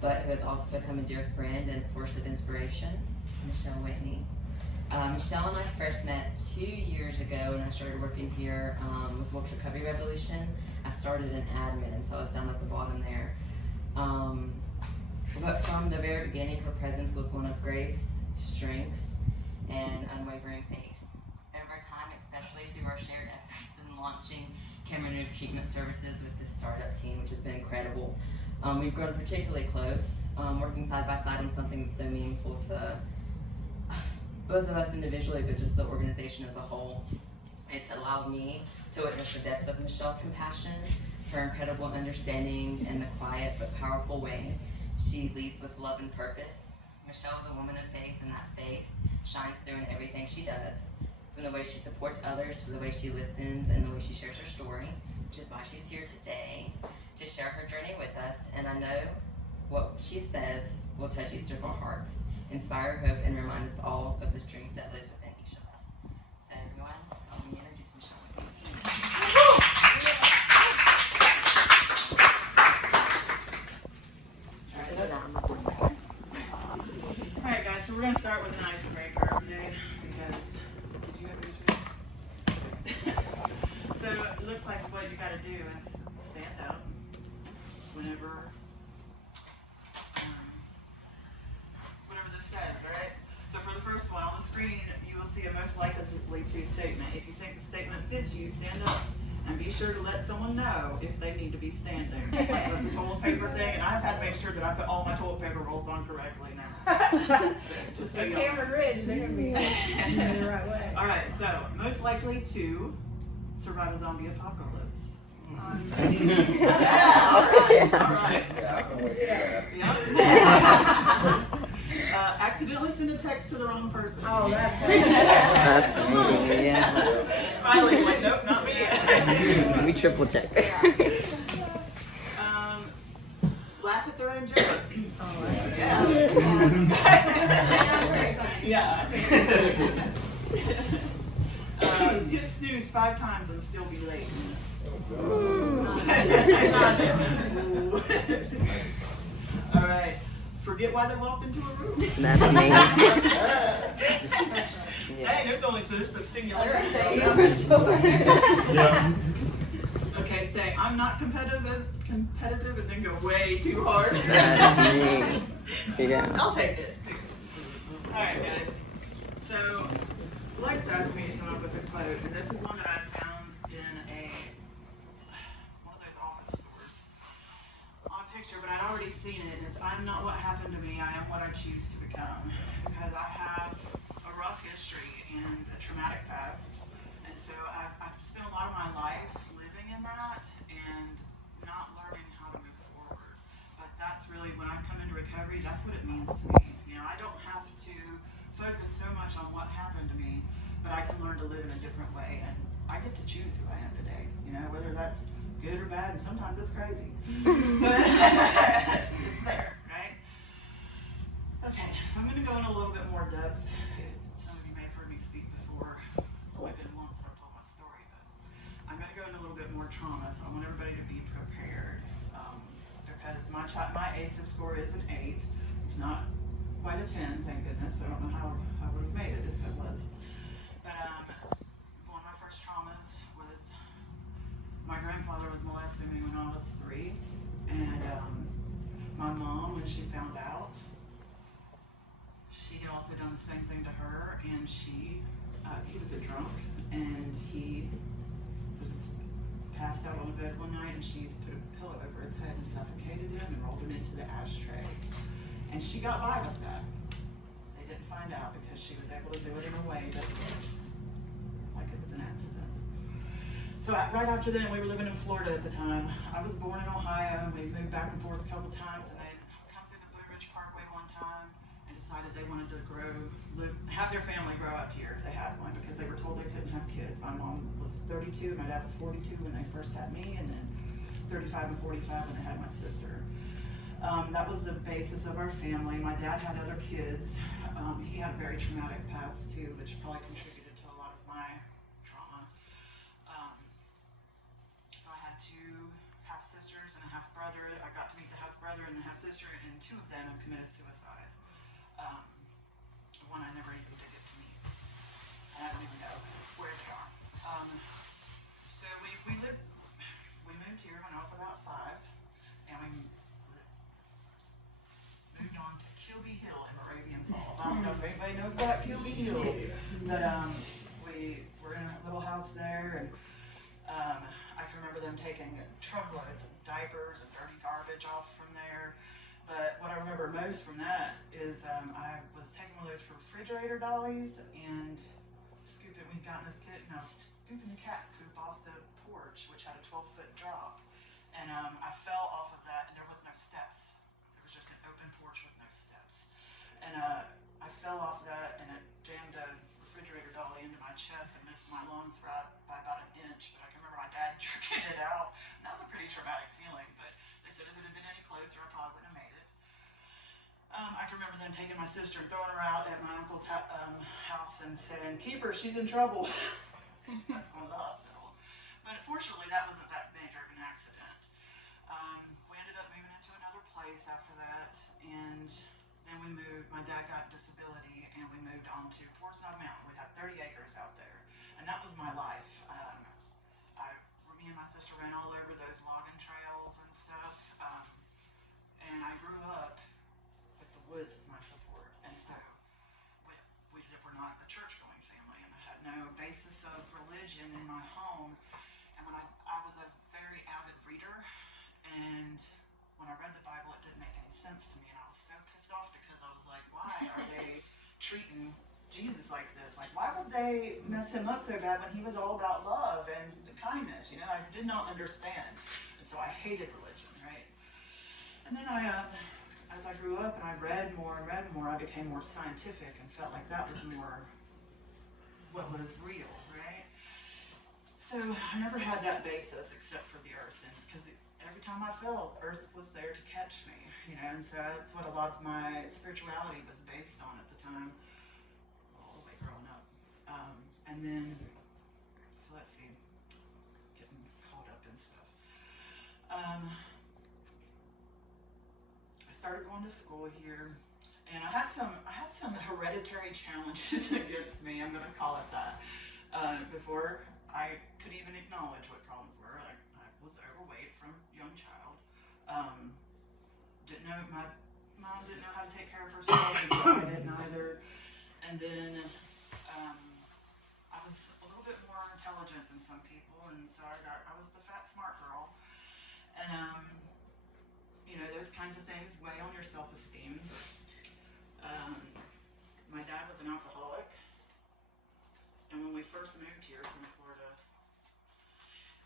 but who has also become a dear friend and source of inspiration, Whitney. Michelle and I first met 2 years ago when I started working here with Wilkes Recovery Revolution. I started in admin, so I was down at the bottom there. But from the very beginning, her presence was one of grace, strength, and unwavering faith. Over time, especially through our shared efforts in launching Cameron Treatment Services with this startup team, which has been incredible. We've grown particularly close, working side by side on something that's so meaningful to both of us individually, but just the organization as a whole. It's allowed me to witness the depth of Michelle's compassion, her incredible understanding in the quiet but powerful way she leads with love and purpose. Michelle is a woman of faith, and that faith shines through in everything she does, from the way she supports others to the way she listens and the way she shares her story, which is why she's here today to share her journey with us. And I know what she says will touch each of our hearts, inspire hope, and remind us all of the strength that lives within each of us. So everyone, help me introduce Michelle. Alright guys, so we're going to start with an icebreaker, okay? Because, did you have your So it looks like what you got to do is stand up whenever this says, right? So for the first one, on the screen, you will see a most likely to statement. If you think the statement fits you, stand up and be sure to let someone know if they need to be standing. Like the toilet paper thing, and I've had to make sure that I put all my toilet paper rolls on correctly now. So, just so you know. Cameron Ridge, they're going to be in the right way. Alright, so most likely to survive a zombie apocalypse. Alright. Yeah. Accidentally send a text to the wrong person. Oh, that's me, yeah. Riley, like, nope, not me. We triple check. Laugh at their own jokes. Oh, Yeah. Hit snooze 5 times and still be late. All right. Forget why they walked into a room. That's me. Hey, there's a singular. Yeah. Okay, say I'm not competitive, and then go way too hard. That's me. Yeah. I'll take it. All right, guys. So, Lex asked me to come up with a quote, and this is one that I found in one of those office stores on a picture, but I'd already seen it, and it's, "I'm not what happened to me, I am what I choose to become." Because I have a rough history and a traumatic past, and so I've spent a lot of my life living in that and not learning how to move forward. But that's really, when I come into recovery, that's what it means to me. You know, I don't have to focus so much on what happened to me, but I can learn to live in a different way, and I get to choose who I am today. You know, whether that's good or bad, and sometimes it's crazy, but it's there, right? Okay, so I'm going to go in a little bit more depth. Some of you may have heard me speak before. It's only been once that I've told my story, but I'm going to go into a little bit more trauma, so I want everybody to be prepared, because my ACEs score is an 8. It's not quite a 10, thank goodness. I don't know how I would have made it if it was. But one of my first traumas was my grandfather was molesting me when I was 3, and my mom, when she found out, she had also done the same thing to her, and he was a drunk, and he was passed out on the bed one night, and she put a pillow over his head and suffocated him and rolled him into the ashtray. And she got by with that. They didn't find out because she was able to do it in a way that looked like it was an accident. So right after then, we were living in Florida at the time. I was born in Ohio, and we moved back and forth a couple times, and then come through the Blue Ridge Parkway one time and decided they wanted to have their family grow up here. They had one because they were told they couldn't have kids. My mom was 32, my dad was 42 when they first had me, and then 35 and 45 when they had my sister. That was the basis of our family. My dad had other kids. He had a very traumatic past too, which probably contributed to a lot of my trauma. So I had 2 half sisters and a half brother. I got to meet the half brother brother and a half sister, and 2 of them have committed suicide. One I never even did get to meet. I don't even know where they are. So we moved here when I was about 5, and we moved on to Kilby Hill in Moravian Falls. I don't know if anybody knows about Kilby Hill, but we were in a little house there, and I can remember them taking truckloads of diapers and dirty garbage off from there. But what I remember most from that is I was taking one of those refrigerator dollies and scooping. We'd gotten this kit, and I was scooping the cat poop off the porch, which had a 12-foot drop. And I fell off of that, and there was no steps. There was just an open porch with no steps. And I fell off that, and it jammed a refrigerator dolly into my chest and missed my lungs by about an inch. But I can remember my dad jerking it out. And that was a pretty traumatic feeling, but they said if it had been any closer, I probably wouldn't have made it. I can remember them taking my sister and throwing her out at my uncle's house and saying, "Keep her, she's in trouble." That's going to the hospital. But fortunately, that wasn't that major of an accident. We ended up moving into another place after that, and then we moved. My dad got disability, and we moved on to Portsmouth Mountain. We had 30 acres out there, and that was my life. Me and my sister ran all over those logging trails and stuff, and I grew up with the woods as my support, and so we were not a church-going family, and I had no basis of religion in my home. And when I was a very avid reader, and when I read the Bible, it didn't make any sense to me, and I was so pissed off because I was like, why are they treating Jesus like this? Like, why would they mess him up so bad when he was all about love and the kindness? You know, I did not understand, and so I hated religion, right? And then as I grew up and I read more and read more, I became more scientific and felt like that was more what was real, right? So I never had that basis except for the earth, and because every time I fell, earth was there to catch me, you know, and so that's what a lot of my spirituality was based on at the time, all the way growing up. And then, so let's see, getting caught up in stuff. I started going to school here, and I had some hereditary challenges against me. I'm going to call it that. Before I could even acknowledge what problems were, I was overweight from a young child. Didn't know my mom didn't know how to take care of herself, and so I didn't either. And then I was a little bit more intelligent than some people, and so I was the fat smart girl. And you know, those kinds of things weigh on your self-esteem. My dad was an alcoholic, and when we first moved here from Florida,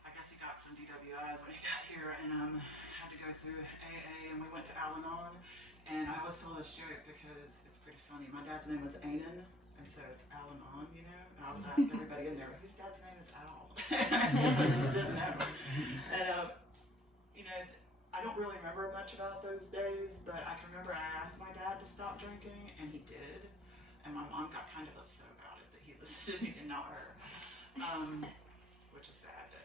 I guess he got some DWIs when he got here, and had to go through AA, and we went to Al-Anon. And I always tell this joke because it's pretty funny. My dad's name was Anan, and so it's Al-Anon, you know. And I would ask everybody in there, whose dad's name is Al? I just didn't know. And you know, I don't really remember much about those days, but I can remember I asked my dad to stop drinking, and he did. And my mom got kind of upset about it, that he listened to me and not her, which is sad. But,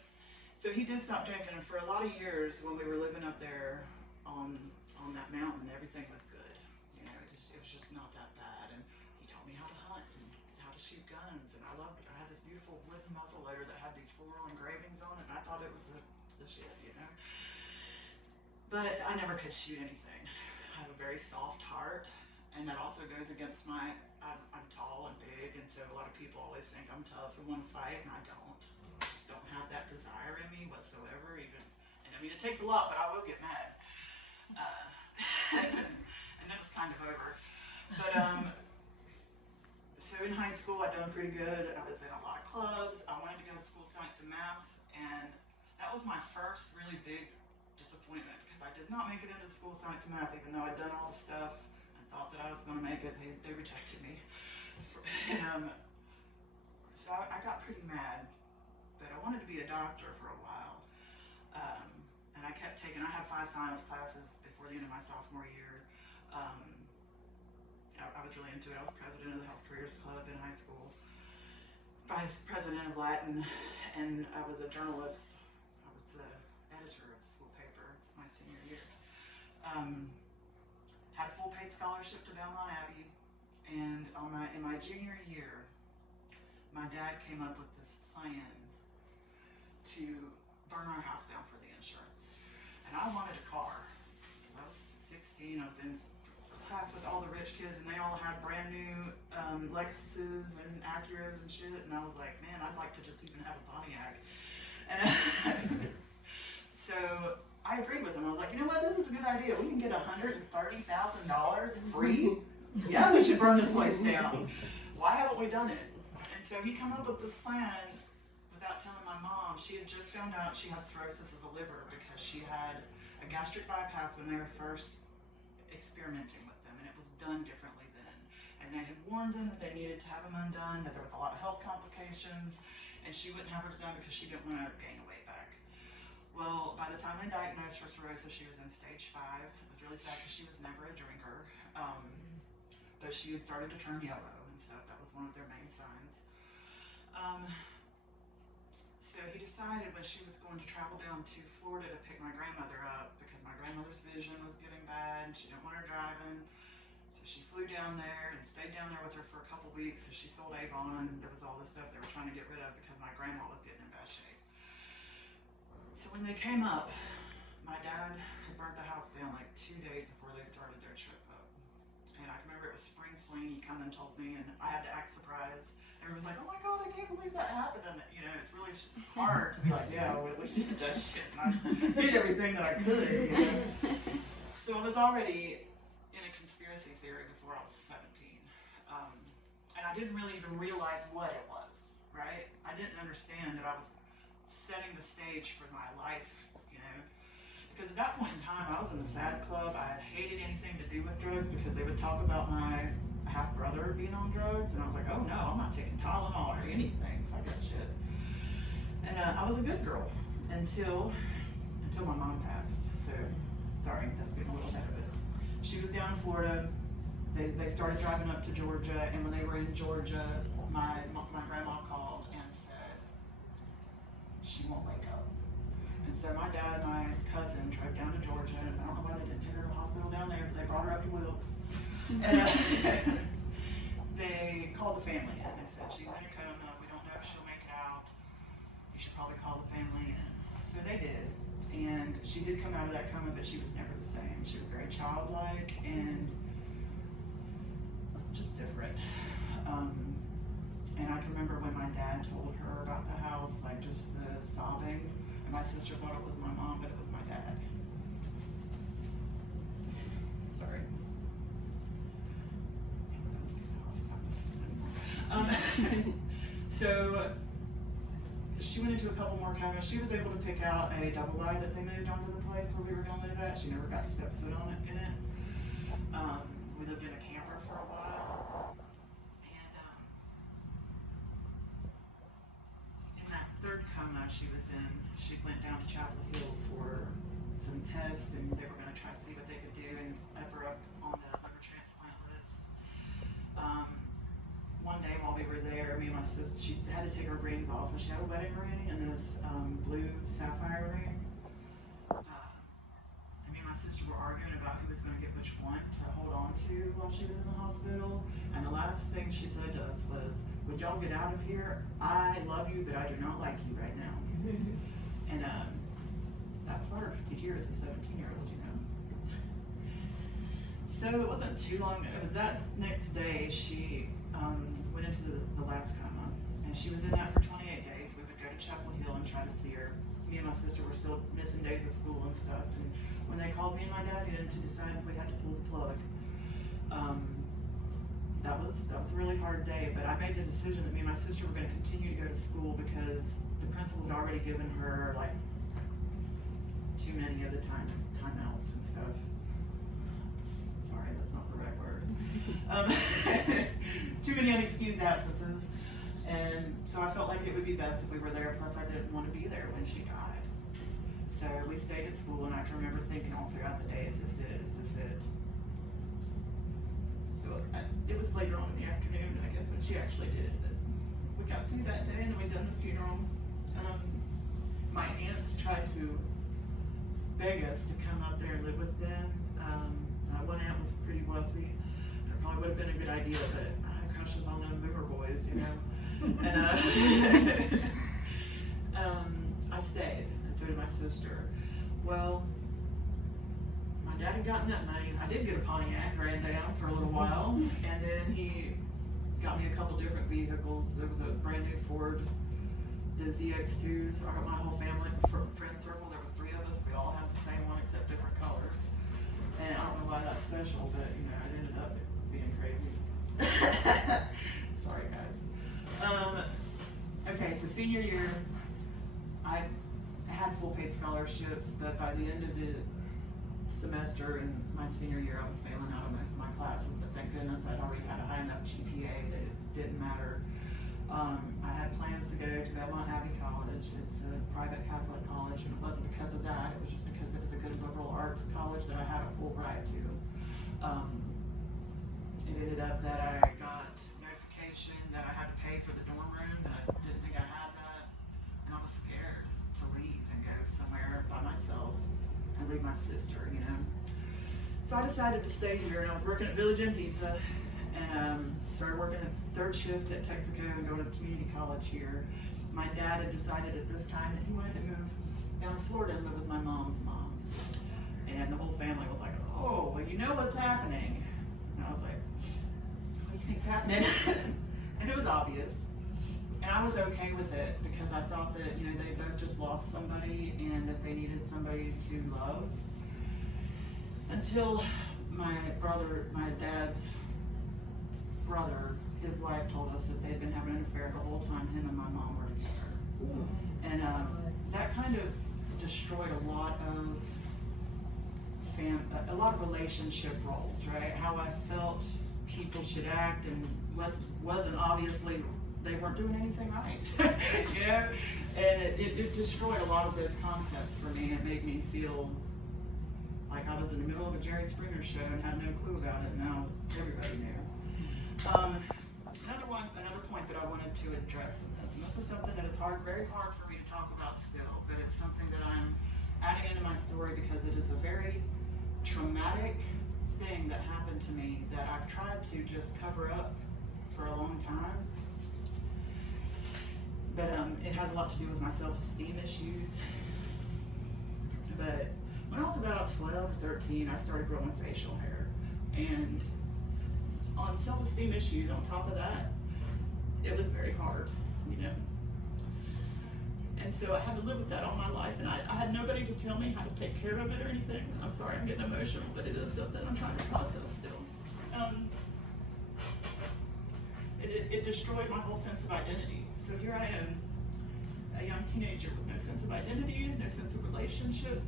so he did stop drinking, and for a lot of years when we were living up there on that mountain, everything was good. You know, it was just not that bad. And he taught me how to hunt and how to shoot guns, and I loved it. I had this beautiful wood muzzleloader that had these floral engravings on it, and I thought it was the shit, you know. But I never could shoot anything. I have a very soft heart, and that also goes against I'm tall and big, and so a lot of people always think I'm tough and want to fight, and I don't. I just don't have that desire in me whatsoever, even. And I mean, it takes a lot, but I will get mad. And then it's kind of over. But, so in high school, I'd done pretty good. I was in a lot of clubs. I wanted to go to school science and math, and that was my first really big disappointment, because I did not make it into school science and math, even though I'd done all the stuff and thought that I was going to make it. They rejected me. And so I got pretty mad, but I wanted to be a doctor for a while. And I kept taking, I had 5 science classes before the end of my sophomore year. I was really into it. I was president of the Health Careers Club in high school, vice president of Latin, and I was a journalist. I was the editor of the school paper my senior year. Had a full paid scholarship to Belmont Abbey, and in my junior year, my dad came up with this plan to burn our house down for the insurance. And I wanted a car. I was 16, I was in class with all the rich kids, and they all had brand new Lexuses and Acuras and shit, and I was like, man, I'd like to just even have a Pontiac. And so I agreed with him. I was like, you know what, this is a good idea. We can get $130,000 free. Yeah, we should burn this place down. Why haven't we done it? And so he came up with this plan without telling my mom. She had just found out she had cirrhosis of the liver because she had a gastric bypass when they were first experimenting with them, and it was done differently then. And they had warned them that they needed to have them undone, that there was a lot of health complications, and she wouldn't have hers done because she didn't want to gain the weight back. Well, by the time they diagnosed her cirrhosis, she was in stage 5. It was really sad because she was never a drinker, but she had started to turn yellow and stuff. That was one of their main signs. So he decided when she was going to travel down to Florida to pick my grandmother up, because my grandmother's vision was getting bad and she didn't want her driving. So she flew down there and stayed down there with her for a couple weeks. So she sold Avon, and there was all this stuff they were trying to get rid of because my grandma was getting in bad shape. So when they came up, my dad had burnt the house down like 2 days before they started their trip up. And I remember it was spring fling. He come and told me, and I had to act surprised. Everyone's like, oh my God, I can't believe that happened. And you know, it's really hard to be like, yeah, we did that shit. And I did everything that I could, you know. So I was already in a conspiracy theory before I was 17. And I didn't really even realize what it was, right? I didn't understand that I was setting the stage for my life, you know. Because at that point in time, I was in the SAD club. I had hated anything to do with drugs because they would talk about my half-brother being on drugs, and I was like, oh no, I'm not taking Tylenol or anything. Fuck that shit. And I was a good girl until my mom passed. So, sorry, that's getting a little ahead of it. She was down in Florida. They started driving up to Georgia, and when they were in Georgia, my grandma called and said, she won't wake up. And so my dad and my cousin drove down to Georgia, and I don't know why they didn't take her to the hospital down there, but they brought her up to Wilkes. And they called the family in. They said, she's in a coma, we don't know if she'll make it out. You should probably call the family in. So they did. And she did come out of that coma, but she was never the same. She was very childlike and just different. And I can remember when my dad told her about the house, like just the sobbing. And my sister thought it was my mom, but it was my dad. Sorry. So she went into a couple more comas. She was able to pick out a double wide that they moved onto the place where we were going to live at. She never got to step foot on it in it. We lived in a camper for a while. And in that third coma she was in, she went down to Chapel Hill for some tests, and they were going to try to see what they could do and up her up on the liver transplant list. One day while we were there, me and my sister, she had to take her rings off, and she had a wedding ring and this blue sapphire ring. And me and my sister were arguing about who was going to get which one to hold on to while she was in the hospital. And the last thing she said to us was, would y'all get out of here? I love you, but I do not like you right now. And that's hard to hear as a 17-year-old, you know. So it wasn't too long, it was that next day she went into the last coma, and she was in that for 28 days. We would go to Chapel Hill and try to see her. Me and my sister were still missing days of school and stuff, and when they called me and my dad in to decide we had to pull the plug, that was a really hard day, but I made the decision that me and my sister were going to continue to go to school because the principal had already given her like too many of the timeouts and stuff. Sorry, that's not the right word. Too many unexcused absences. And so I felt like it would be best if we were there, plus I didn't want to be there when she died. So we stayed at school, and I can remember thinking all throughout the day, is this it? Is this it? So it was later on in the afternoon, I guess, when she actually did. But we got through that day, and then we done the funeral. My aunts tried to beg us to come up there and live with them, My one aunt was pretty wealthy. It probably would have been a good idea, but I had crushes on them boomer boys, you know. And I stayed, and so did my sister. Well, my dad had gotten that money. I did get a Pontiac, ran down for a little while, and then he got me a couple different vehicles. There was a brand new Ford, the ZX2s. My whole family, friend circle, there was 3 of us. We all had the same one except different colors. And I don't know why that's special, but you know, it ended up being crazy. Sorry, guys. Okay, so senior year, I had full paid scholarships, but by the end of the semester in my senior year, I was failing out of most of my classes, but thank goodness I'd already had a high enough GPA that it didn't matter. I had plans to go to Belmont Abbey College. It's a private Catholic college, and it wasn't because of that. It was just because it was a good liberal arts college that I had a full ride to. It ended up that I got notification that I had to pay for the dorm rooms, and I didn't think I had that. And I was scared to leave and go somewhere by myself and leave my sister, you know. So I decided to stay here, and I was working at Village Inn Pizza, and started working at 3rd shift at Texaco and going to the community college here. My dad had decided at this time that he wanted to move down to Florida and live with my mom's mom. And the whole family was like, oh, well, you know what's happening. And I was like, what do you think's happening? And it was obvious. And I was okay with it because I thought that, you know, they both just lost somebody and that they needed somebody to love. Until my dad's brother, his wife told us that they'd been having an affair the whole time him and my mom were together. And that kind of destroyed a lot of relationship roles, right? How I felt people should act and what wasn't obviously, they weren't doing anything right, you know? And it destroyed a lot of those concepts for me. It made me feel like I was in the middle of a Jerry Springer show and had no clue about it. Now everybody knew. Another point that I wanted to address in this, and this is something that it's very hard for me to talk about still, but it's something that I'm adding into my story because it is a very traumatic thing that happened to me that I've tried to just cover up for a long time. But it has a lot to do with my self-esteem issues. But when I was about 12 or 13, I started growing facial hair. And on self-esteem issues, on top of that, it was very hard, you know. And so I had to live with that all my life, and I had nobody to tell me how to take care of it or anything. I'm sorry, I'm getting emotional, but it is something I'm trying to process still. It destroyed my whole sense of identity. So here I am, a young teenager with no sense of identity, no sense of relationships,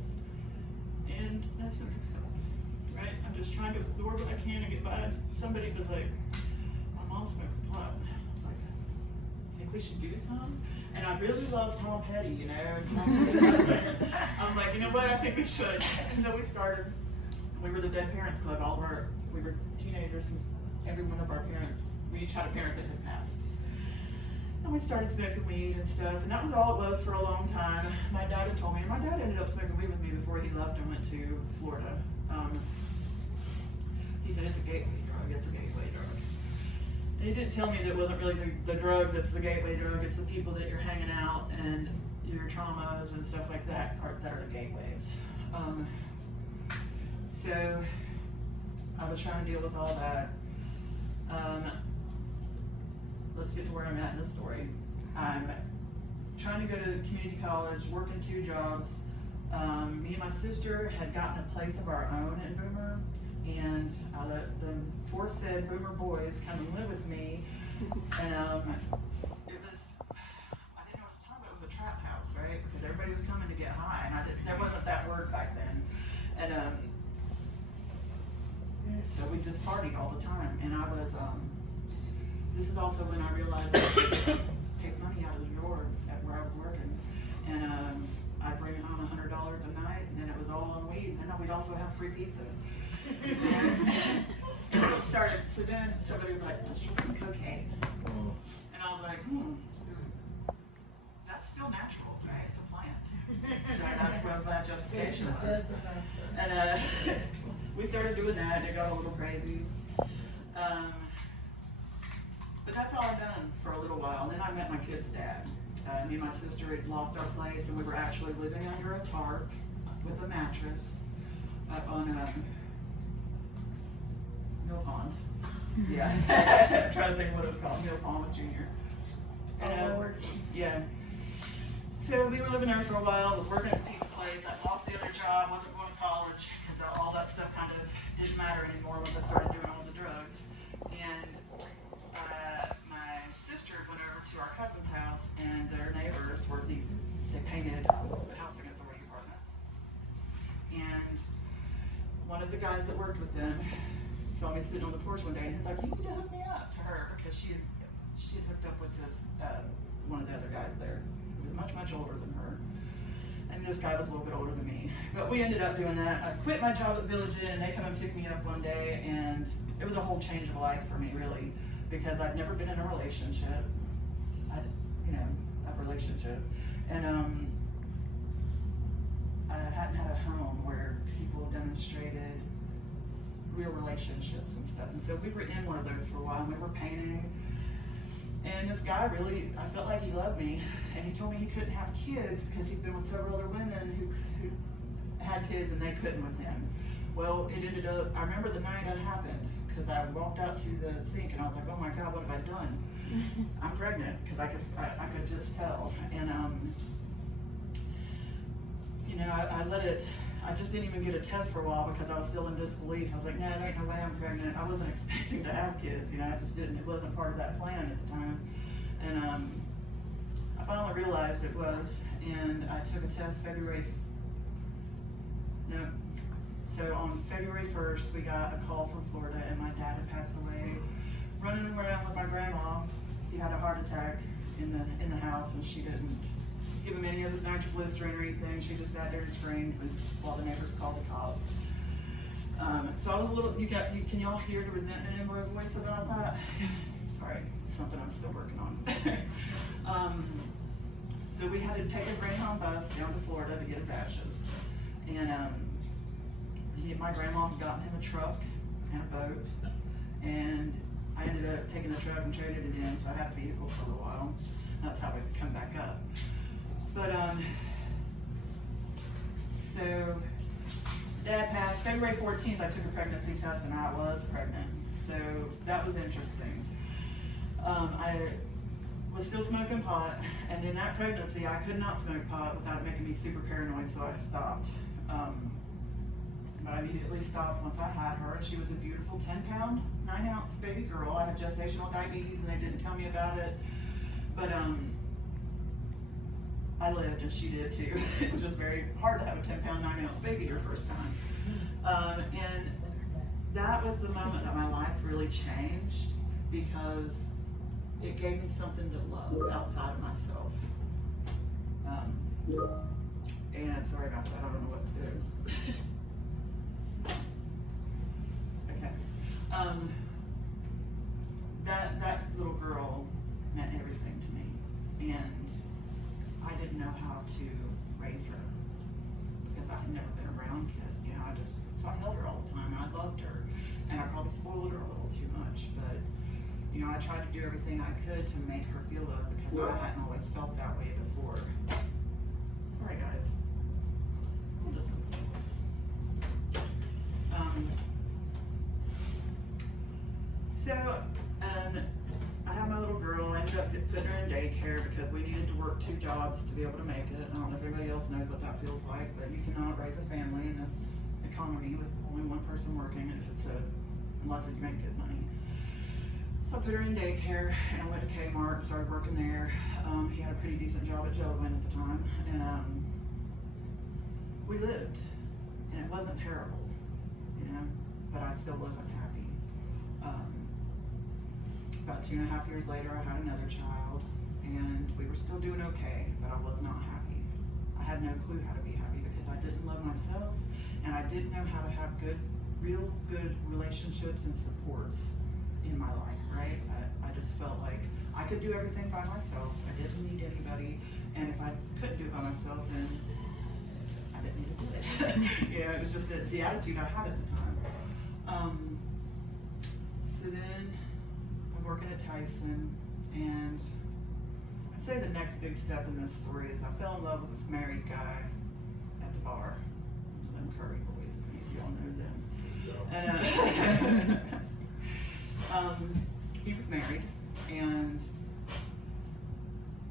and no sense of self, right? I'm just trying to absorb what I can and get by. Somebody was like, my mom smokes pot. I was like, you think we should do some? And I really love Tom Petty, you know, and I was like, you know what, I think we should. And so we started. We were the Dead Parents Club. We were teenagers, and every one of our parents, we each had a parent that had passed. And we started smoking weed and stuff, and that was all it was for a long time. My dad had told me, and my dad ended up smoking weed with me before he left and went to Florida. He said, it's a gateway drug, it's a gateway drug. And he didn't tell me that it wasn't really the drug that's the gateway drug, it's the people that you're hanging out and your traumas and stuff like that are the gateways. So I was trying to deal with all that. Let's get to where I'm at in this story. I'm trying to go to community college, working 2 jobs. Me and my sister had gotten a place of our own in Boomer, and I let the aforesaid Boomer boys come and live with me. And it was, I didn't know at the time, but it was a trap house, right? Because everybody was coming to get high, and there wasn't that word back then. And so we just partied all the time. And I was, this is also when I realized I could take money out of the drawer at where I was working. And I'd bring home $100 a night, and then it was all on weed. And then we'd also have free pizza. And so it started, so then somebody was like, let's try some cocaine. And I was like, that's still natural, right? It's a plant. So that's what that justification was. And we started doing that, and it got a little crazy. But that's all I've done for a little while. And then I met my kid's dad. Me and my sister had lost our place, and we were actually living under a tarp with a mattress up on Mill Pond. Yeah. I'm trying to think of what it was called, Mill Pond with Junior. And, yeah. So we were living there for a while, was working at the pizza place. I lost the other job, wasn't going to college, because all that stuff kind of didn't matter anymore once I started doing all the drugs. And my sister went over to our cousin's house, and their neighbors were they painted housing authority apartments. And one of the guys that worked with them saw me sitting on the porch one day, and he's like, "You need to hook me up to her," because she had hooked up with this one of the other guys there. He was much older than her, and this guy was a little bit older than me. But we ended up doing that. I quit my job at Village Inn, and they come and pick me up one day, and it was a whole change of life for me, really, because I'd never been in a relationship. And I hadn't had a home where people demonstrated real relationships and stuff. And so we were in one of those for a while, and we were painting. And this guy really, I felt like he loved me, and he told me he couldn't have kids because he'd been with several other women who had kids and they couldn't with him. Well, it ended up, I remember the night it happened, because I walked out to the sink and I was like, oh my God, what have I done? I'm pregnant, because I could just tell. And I let it, I just didn't even get a test for a while because I was still in disbelief. I was like, no, there ain't no way I'm pregnant. I wasn't expecting to have kids, I just didn't, it wasn't part of that plan at the time. And I finally realized it was, and I took a test So on February 1st, we got a call from Florida, and my dad had passed away running around with my grandma. He had a heart attack in the house, and she didn't give him any of his nitroglycerin or anything. She just sat there and screamed while the neighbors called the cops. So I was a little, can y'all hear the resentment in my voice about that? Sorry, it's something I'm still working on. So we had to take a Greyhound bus down to Florida to get his ashes. And my grandma had gotten him a truck and a boat, and I ended up taking the truck and traded it in, so I had a vehicle for a little while. That's how we come back up. But so Dad passed February 14th. I took a pregnancy test, and I was pregnant. So that was interesting. I was still smoking pot, and in that pregnancy, I could not smoke pot without it making me super paranoid, so I stopped. But I immediately stopped once I had her. She was a beautiful 10-pound, 9-ounce baby girl. I had gestational diabetes, and they didn't tell me about it. But I lived, and she did too. It was just very hard to have a 10-pound, 9-ounce baby your first time. And that was the moment that my life really changed, because it gave me something to love outside of myself. And sorry about that, I don't know what to do. Okay. That little girl meant everything to me, and I didn't know how to raise her because I had never been around kids. So I held her all the time. I loved her, and I probably spoiled her a little too much, but I tried to do everything I could to make her feel loved, because I hadn't always felt that way before. Sorry, guys. We'll just look at this. I had my little girl. I ended up putting her in daycare because we needed to work 2 jobs to be able to make it. I don't know if anybody else knows what that feels like, but you cannot raise a family in this economy with only one person working, unless you make good money. So I put her in daycare, and I went to Kmart, started working there. He had a pretty decent job at Jellwin at the time, and we lived, and it wasn't terrible, but I still wasn't happy. About 2.5 years later, I had another child, and we were still doing okay, but I was not happy. I had no clue how to be happy because I didn't love myself, and I didn't know how to have real good relationships and supports in my life, right? I just felt like I could do everything by myself. I didn't need anybody, and if I couldn't do it by myself, then I didn't need to do it. It was just the attitude I had at the time. So then I'm working at Tyson, and I'd say the next big step in this story is I fell in love with this married guy at the bar. Them Curry boys, if any of y'all know them. And he was married, and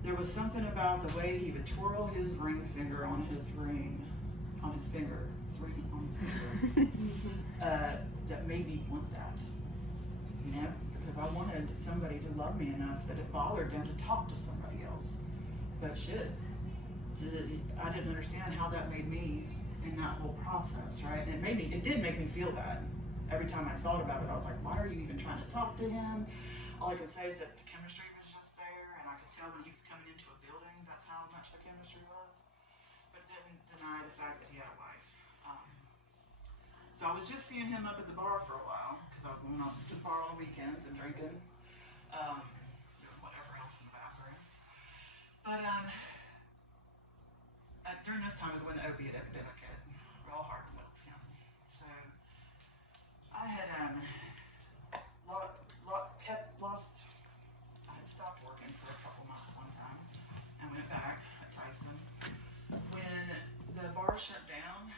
there was something about the way he would twirl his ring finger on his ring, on his finger, that made me want that, you know, because I wanted somebody to love me enough that it bothered them to talk to somebody else. But shit, I didn't understand how that made me in that whole process, right? And it did make me feel bad. Every time I thought about it, I was like, why are you even trying to talk to him? All I can say is that the chemistry was just there, and I could tell when he was coming into a building, that's how much the chemistry was. But it didn't deny the fact that he had a wife. So I was just seeing him up at the bar for a while, because I was going out to the bar on the weekends and drinking, doing whatever else in the bathrooms. But during this time is when the opiate epidemic hit real hard in Wilkes County. So I had I had stopped working for a couple months one time and went back at Tyson. When the bar shut down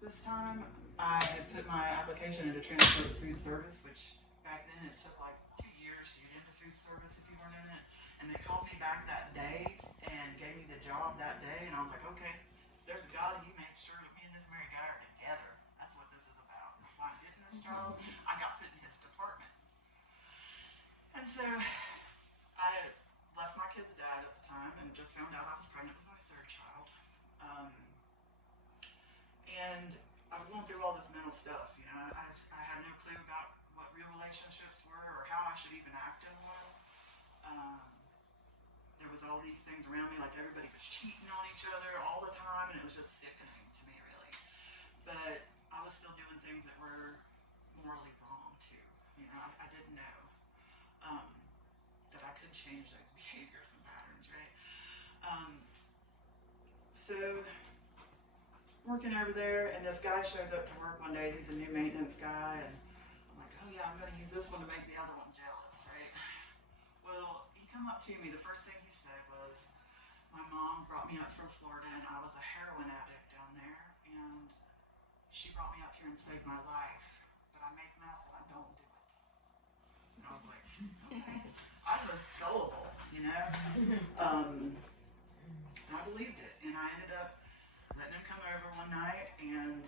this time, I had put my application into transfer to food service, which back then it took like 2 years to get into food service if you weren't in it. And they called me back that day and gave me the job that day, and I was like, okay, there's a God, he made sure that me and this married guy are together. That's what this is about. That's why I'm getting this job. I got put in his department. And so I had left my kid's dad at the time and just found out I was pregnant with my third child. And I was going through all this mental stuff, you know. I had no clue about what real relationships were or how I should even act in one. There was all these things around me, like everybody was cheating on each other all the time, and it was just sickening to me, really. But I was still doing things that were morally wrong, too. You know, I didn't know that I could change those behaviors and patterns, right? So working over there, and this guy shows up to work one day. He's a new maintenance guy, and I'm like, oh yeah, I'm going to use this one to make the other one jealous, right? Well, he come up to me. The first thing he said was, my mom brought me up from Florida, and I was a heroin addict down there, and she brought me up here and saved my life, but I make meth and I don't do it. And I was like, okay. I was gullible, you know? And I believed it, and I ended up letting him come over one night, and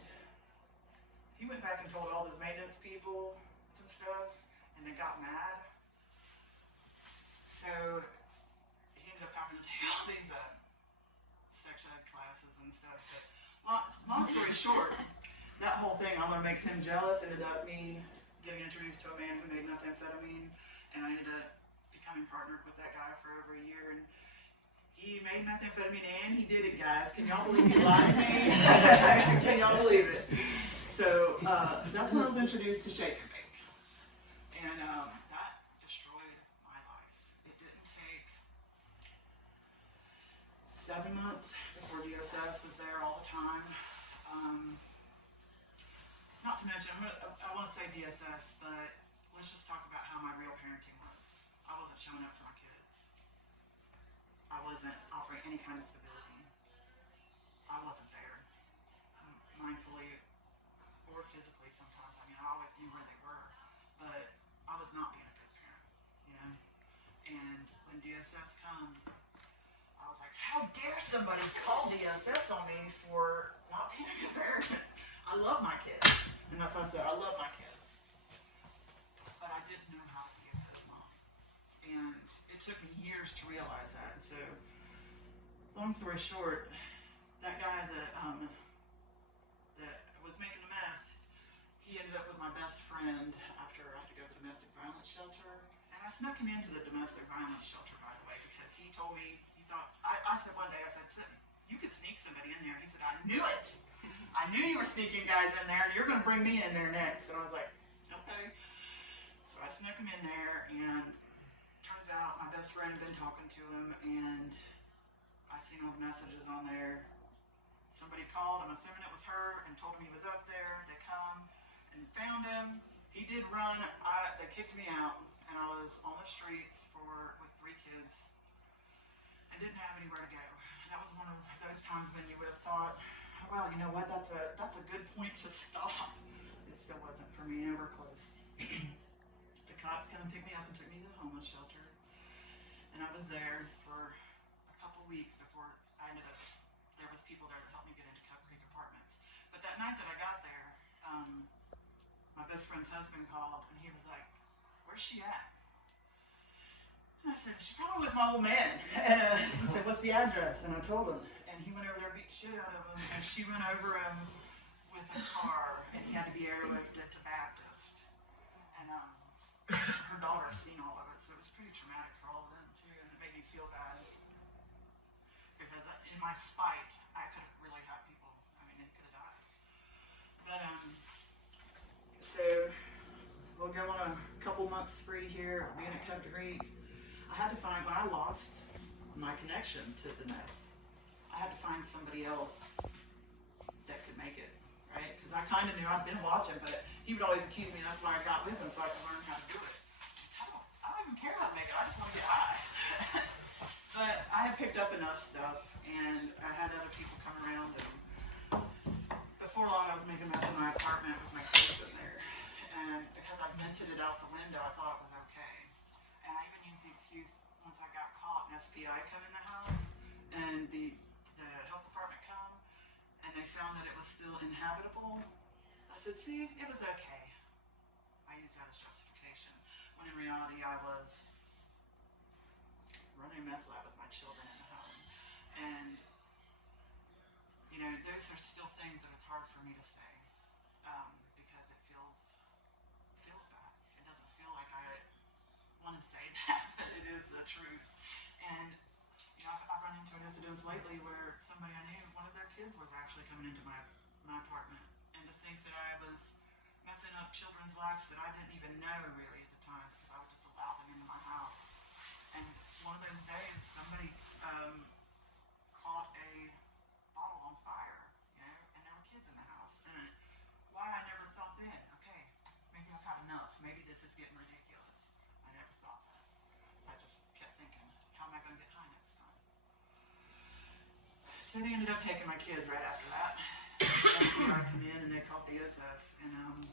he went back and told all his maintenance people some stuff, and they got mad. So he ended up having to take all these sex ed classes and stuff. But long story short, that whole thing, I want to make him jealous, ended up me getting introduced to a man who made methamphetamine, and I ended up becoming partnered with that guy for over a year. And he made methamphetamine and he did it, guys. Can y'all believe he lied to me? Can y'all believe it? So that's when I was introduced to Shake and Bake. And that destroyed my life. It didn't take 7 months before DSS was there all the time. Not to mention, I want to say DSS, but let's just talk about how my real parenting was. I wasn't showing up for my kids. I wasn't offering any kind of stability. I wasn't there, mindfully or physically sometimes. I mean, I always knew where they were, but I was not being a good parent, you know? And when DSS come, I was like, how dare somebody call DSS on me for not being a good parent? I love my kids, and that's what I said, I love my kids. But I didn't know how to be a good mom. And it took me years to realize that. And so, long story short, that guy that was making a mess, he ended up with my best friend after I had to go to the domestic violence shelter. And I snuck him into the domestic violence shelter, by the way, because he told me, he thought, I said one day, I said, you could sneak somebody in there. He said, I knew it. I knew you were sneaking guys in there, and you're going to bring me in there next. And I was like, okay. So I snuck him in there, and turns out my best friend had been talking to him, and I seen all the messages on there. Somebody called, I'm assuming it was her, and told him he was up there. They come, and and found him. He did run. They kicked me out, and I was on the streets with 3 kids. I didn't have anywhere to go. That was one of those times when you would have thought, well, you know what? That's a good point to stop. It still wasn't for me. We're close. The cops came and picked me up and took me to the homeless shelter, and I was there for a couple weeks before there was people there that helped me get into Cover Creek Apartments. But that night that I got there, my best friend's husband called, and he was like, "Where's she at?" And I said, "She's probably with my old man." And he said, "What's the address?" And I told him, and he went over there and beat the shit out of him, and she went over him with a car, and he had to be airlifted to Baptist. And her daughter's seen all of it, so it was pretty traumatic for all of them too, and it made me feel bad. Because in my spite, I could have really had people, they could have died. But, so we'll go on a couple months spree here, being at Cover Creek. I had to find, when I lost my connection to the nest, I had to find somebody else that could make it, right? Because I kind of knew, I'd been watching, but he would always accuse me, and that's why I got with him, so I could learn how to do it. I don't even care how to make it, I just want to get high. But I had picked up enough stuff, and I had other people come around, and before long I was making meth in my apartment with my kids in there. And because I vented it out the window, I thought it was okay. And I even used the excuse, once I got caught, an SPI come in the house, and the health department come, and they found that it was still inhabitable. I said, "See, it was okay." I used that as justification, when in reality I was running a meth lab with my children in the home. And, those are still things that it's hard for me to say, because it feels bad. It doesn't feel like I want to say that, but it is the truth. And, I've run into an incident lately where somebody I knew, one of their kids was actually coming into my apartment. And to think that I was messing up children's lives that I didn't even know really at the time, because I would just allow them into my house. And one of those days, somebody caught a bottle on fire, and there were kids in the house. And why I never thought then, okay, maybe I've had enough. Maybe this is getting ridiculous. I never thought that. I just kept thinking, how am I going to get high next time? So they ended up taking my kids right after that. I come in and they called DSS, and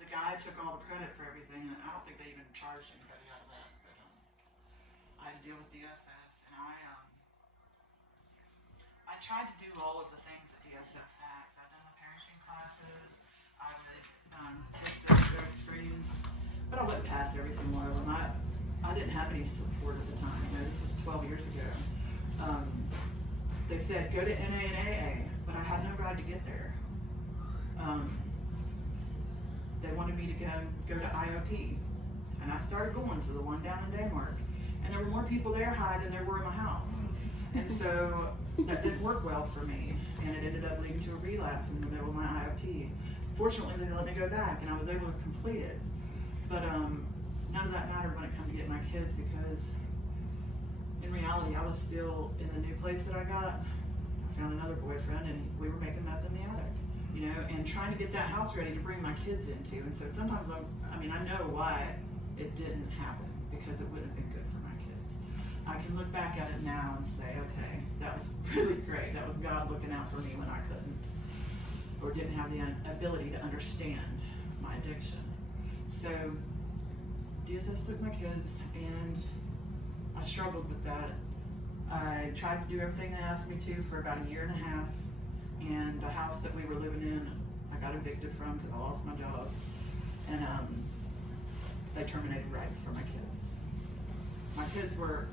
the guy took all the credit for everything, and I don't think they even charged anybody out of that. But I had to deal with DSS, and I tried to do all of the things that DSS has. I've done the parenting classes, I would take the drug screens, but I wouldn't pass every single one of them. I didn't have any support at the time. This was 12 years ago. They said go to NA and AA, but I had no ride to get there. They wanted me to go to IOP, and I started going to the one down in Denmark, and there were more people there high than there were in my house. And so that didn't work well for me, and it ended up leading to a relapse in the middle of my IOP. Fortunately, they let me go back, and I was able to complete it. But none of that mattered when it came to get my kids, because in reality, I was still in the new place that I got. I found another boyfriend, and we were making meth in the attic, and trying to get that house ready to bring my kids into. And so sometimes I know why it didn't happen, because it wouldn't have been good for my kids. I can look back at it now and say, okay, that was really great. That was God looking out for me when I couldn't, or didn't have the ability to understand my addiction. So DSS took my kids, and I struggled with that. I tried to do everything they asked me to for about a year and a half, and the house that we were living in, I got evicted from because I lost my job, and they terminated rights for my kids. My kids were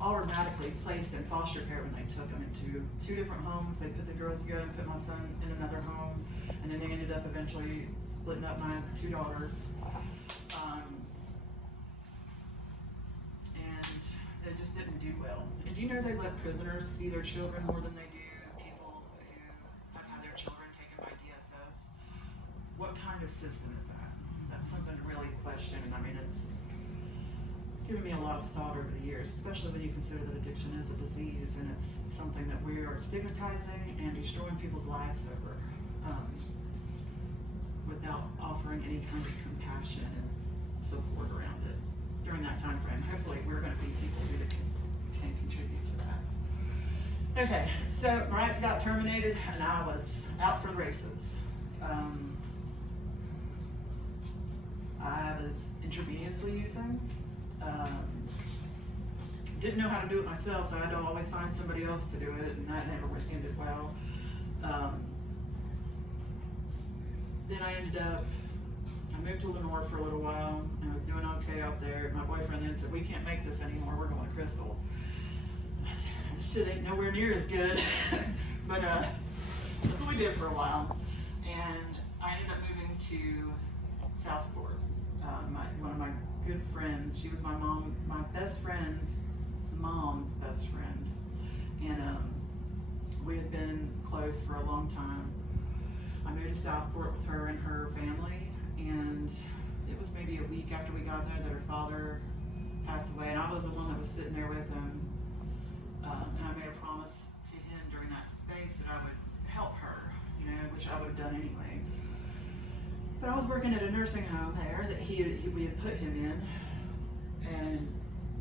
automatically placed in foster care when they took them into 2 different homes. They put the girls together and put my son in another home, and then they ended up eventually splitting up my 2 daughters. And they just didn't do well. And do you know they let prisoners see their children more than they do people who have had their children taken by DSS? What kind of system is that? That's something to really question. It's given me a lot of thought over the years, especially when you consider that addiction is a disease, and it's something that we are stigmatizing and destroying people's lives over. With without offering any kind of compassion and support around it during that time frame. Hopefully we're going to be people who can contribute to that. Okay, so my rights got terminated and I was out for the races. I was intravenously using. Didn't know how to do it myself, so I had to always find somebody else to do it, and that never ended well. Then I moved to Lenore for a little while, and I was doing okay out there. My boyfriend then said, "We can't make this anymore, we're going to Crystal." I said, "This shit ain't nowhere near as good." But that's what we did for a while. And I ended up moving to Southport. One of my good friends, she was my best friend's mom's best friend. And we had been close for a long time. I moved to Southport with her and her family, and it was maybe a week after we got there that her father passed away, and I was the one that was sitting there with him. And I made a promise to him during that space that I would help her, which I would have done anyway. But I was working at a nursing home there that we had put him in, and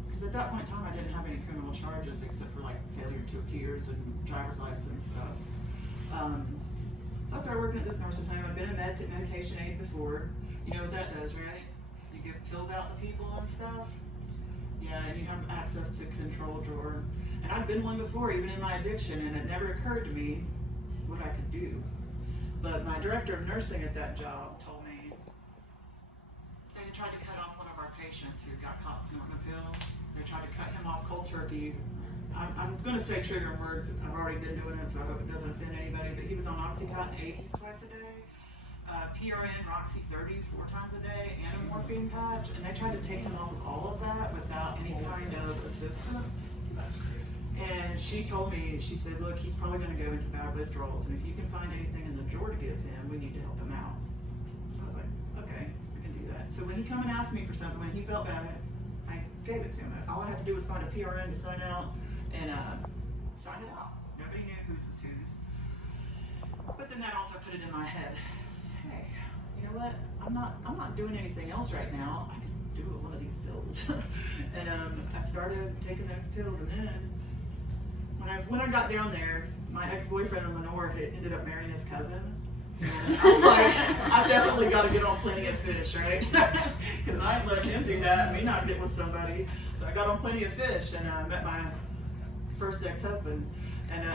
because at that point in time I didn't have any criminal charges except for like failure to appears and driver's license stuff. So I started working at this nursing home. I'd been a medication aide before. You know what that does, right? You give pills out to people and stuff. Yeah, and you have access to control drawer. And I'd been one before, even in my addiction, and it never occurred to me what I could do. But my director of nursing at that job told me they had tried to cut off one of our patients who got caught snorting a pill. They tried to cut him off cold turkey. I'm going to say triggering words. I've already been doing it, so I hope it doesn't offend anybody. But he was on Oxycontin 80s twice a day, PRN Roxy 30s 4 times a day, and a morphine patch. And they tried to take him off of all of that without any kind of assistance. That's crazy. And she told me, she said, "Look, he's probably going to go into bad withdrawals, and if you can find anything in the drawer to give him, we need to help him out." So I was like, "Okay, we can do that." So when he come and asked me for something, when he felt bad, I gave it to him. All I had to do was find a PRN to sign out and sign it out. Nobody knew whose was whose. But then that also put it in my head, hey, you know what? I'm not doing anything else right now. I could do one of these pills. And I started taking those pills, and then when I got down there, my ex-boyfriend in Lenore had ended up marrying his cousin. And I was like, I've definitely got to get on Plenty of Fish, right? Because I ain't letting him do that, me not get with somebody. So I got on Plenty of Fish, and I met my first ex-husband. And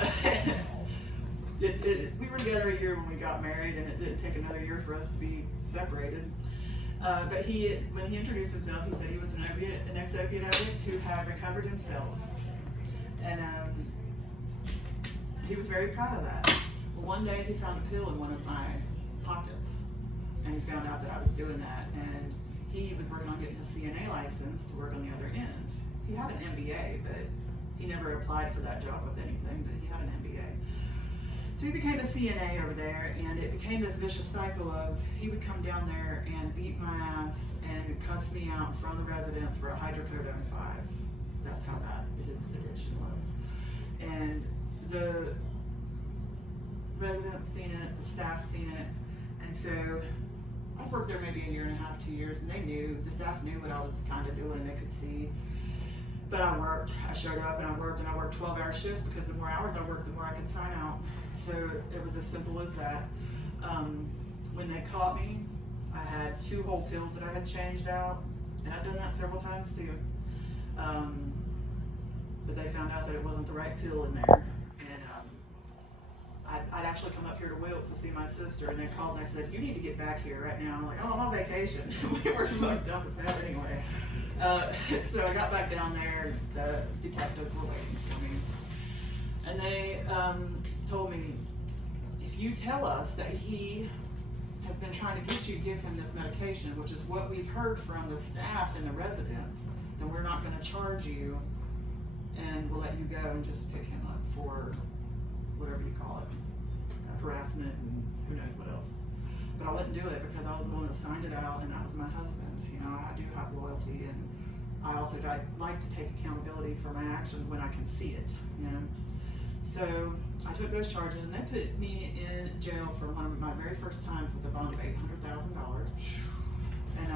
we were together a year when we got married, and it didn't take another year for us to be separated. But when he introduced himself, he said he was an ex-opiate addict who had recovered himself. And he was very proud of that. Well, one day he found a pill in one of my pockets, and he found out that I was doing that, and he was working on getting his CNA license to work on the other end. He had an MBA, but he never applied for that job with anything, but he had an MBA. So he became a CNA over there, and it became this vicious cycle of he would come down there and beat my ass and cuss me out in front of the residents for a hydrocodone 5. That's how bad his addiction was. And the residents seen it, the staff seen it, and so I've worked there maybe a year and a half, 2 years, and the staff knew what I was kind of doing, they could see. But I showed up and I worked 12-hour shifts because the more hours I worked, the more I could sign out. So it was as simple as that. When they caught me, I had 2 whole pills that I had changed out, and I've done that several times too. But they found out that it wasn't the right pill in there. And I'd actually come up here to Wilkes to see my sister, and they called and they said, "You need to get back here right now." I'm like, "Oh, I'm on vacation." We were fucked up as hell anyway. So I got back down there, the detectives were waiting for me. And they told me, "If you tell us that he has been trying to get you to give him this medication, which is what we've heard from the staff and the residents, then we're not going to charge you, and we'll let you go and just pick him up for whatever you call it, harassment and who knows what else." But I wouldn't do it because I was the one that signed it out, and that was my husband. I do have loyalty, and I also like to take accountability for my actions when I can see it. So So I took those charges, and they put me in jail for one of my very first times with a bond of $800,000. And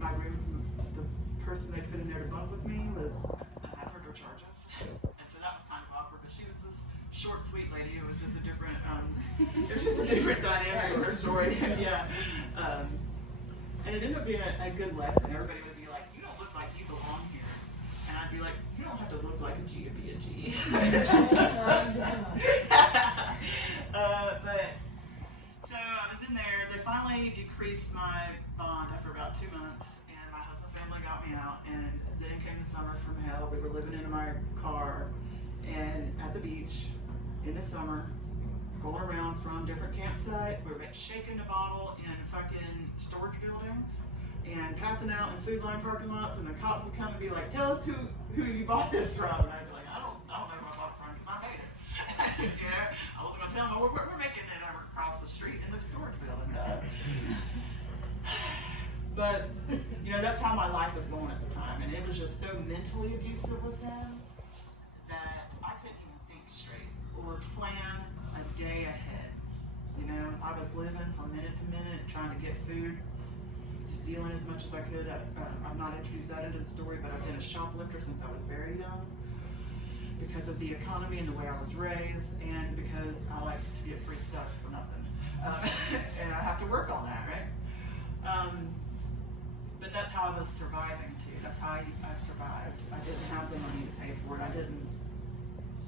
my room, the person they put in there to bunk with me had murder charges, and so that was kind of awkward. But she was this short, sweet lady. It was just a different, dynamic of her story. Yeah. And it ended up being a good lesson. Everybody would be like, "You don't look like you belong here," and I'd be like, "You don't have to look like a G to be a G." But so I was in there. They finally decreased my bond after about 2 months, and my husband's family got me out. And then came the summer from hell. We were living in my car and at the beach in the summer, going around from different campsites. We were shaking a bottle in fucking storage buildings and passing out in food line parking lots, and the cops would come and be like, "Tell us who you bought this from." And I'd be like, I don't know who I bought it from because I paid it. Yeah, I wasn't gonna tell them. We're making it over across the street in the storage building. But that's how my life was going at the time, and it was just so mentally abusive with him that I couldn't even think straight or plan a day ahead. I was living from minute to minute, trying to get food, stealing as much as I could. I've not introduced that into the story, but I've been a shoplifter since I was very young because of the economy and the way I was raised, and because I like to get free stuff for nothing. And I have to work on that, right? But that's how I was surviving too. That's how I survived. I didn't have the money to pay for it.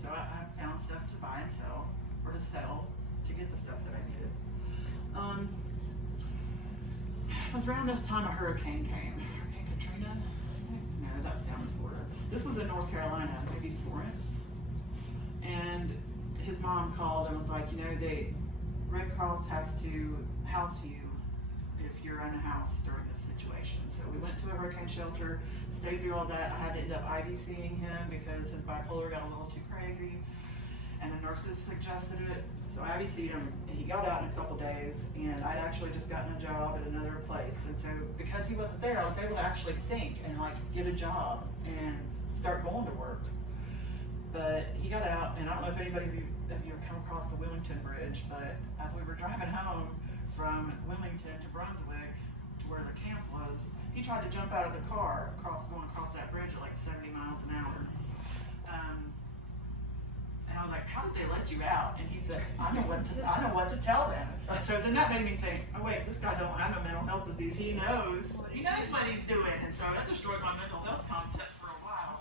So I found stuff to buy and sell, or to sell, to get the stuff that I needed. It was around this time a hurricane came. Hurricane Katrina? No, that's down in Florida. This was in North Carolina, maybe Florence. And his mom called and was like, Red Cross has to house you if you're in a house during this situation. So we went to a hurricane shelter, stayed through all that. I had to end up IVCing him because his bipolar got a little too crazy, and the nurses suggested it. So I IVC'd him, and he got out in a couple days, and I'd actually just gotten a job at another place. And so because he wasn't there, I was able to actually think and get a job and start going to work. But he got out, and I don't know if anybody of you ever come across the Wilmington Bridge, but as we were driving home from Wilmington to Brunswick to where the camp was, he tried to jump out of the car going across that bridge at like 70 miles an hour. And I was like, "How did they let you out?" And he said, I know what to tell them. And so then that made me think, oh wait, this guy don't have a mental health disease. He knows what he's doing. And so that destroyed my mental health concept for a while.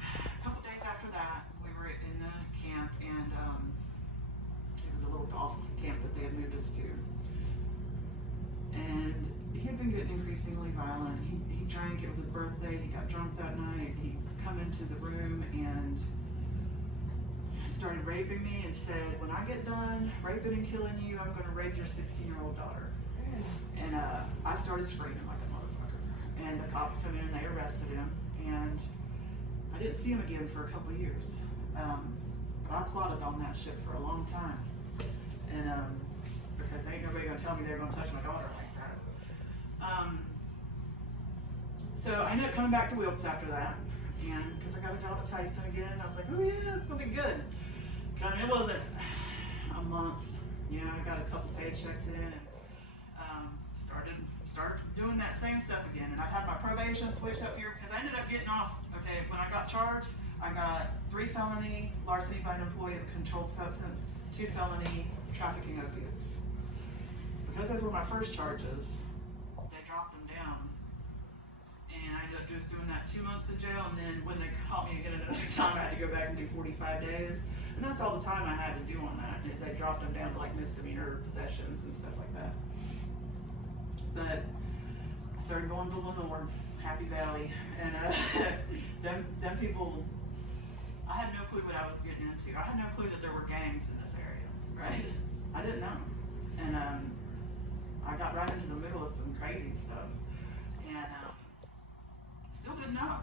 A couple days after that, we were in the camp, and it was a little golf camp that they had moved us to. And he had been getting increasingly violent. He drank. It was his birthday. He got drunk that night. He come into the room and started raping me and said, "When I get done raping and killing you, I'm going to rape your 16-year-old daughter." And I started screaming like a motherfucker. And the cops come in and they arrested him. And I didn't see him again for a couple of years. But I plotted on that shit for a long time. And because ain't nobody going to tell me they're going to touch my daughter like that. So I ended up coming back to Wilkes after that, and because I got a job at Tyson again, I was like, oh yeah, it's gonna be good. It wasn't a month, I got a couple paychecks in, and started doing that same stuff again. And I had my probation switched up here because I ended up getting off. Okay, when I got charged, I got 3 felony larceny by an employee of a controlled substance, 2 felony trafficking opiates. Because those were my first charges, they dropped them down. And I ended up just doing that 2 months in jail, and then when they caught me again another time, I had to go back and do 45 days. And that's all the time I had to do on that. They dropped them down to like misdemeanor possessions and stuff like that. But I started going to Lenore, Happy Valley, and them people, I had no clue what I was getting into. I had no clue that there were gangs in this area, right? I didn't know. And I got right into the middle of some crazy stuff, and still didn't know.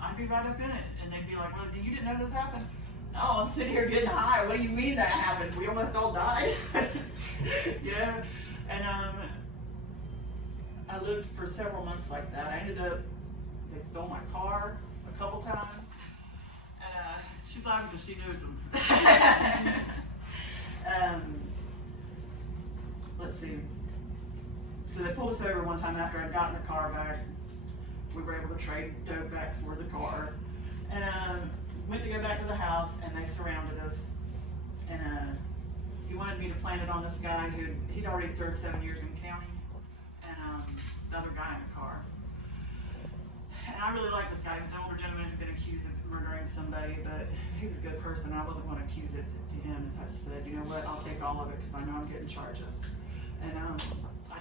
I'd be right up in it, and they'd be like, "Well, you didn't know this happened?" "No, I'm sitting here getting high. What do you mean that happened? We almost all died." And I lived for several months like that. They stole my car a couple times, and She's laughing because she knows him. Let's see. So they pulled us over one time after I'd gotten the car back. We were able to trade dope back for the car. And went to go back to the house, and they surrounded us. And he wanted me to plant it on this guy he'd already served 7 years in county, and the other guy in the car. And I really like this guy. He was an older gentleman who'd been accused of murdering somebody, but he was a good person. I wasn't going to accuse it to him. As I said, you know what, I'll take all of it because I know I'm getting charges. And I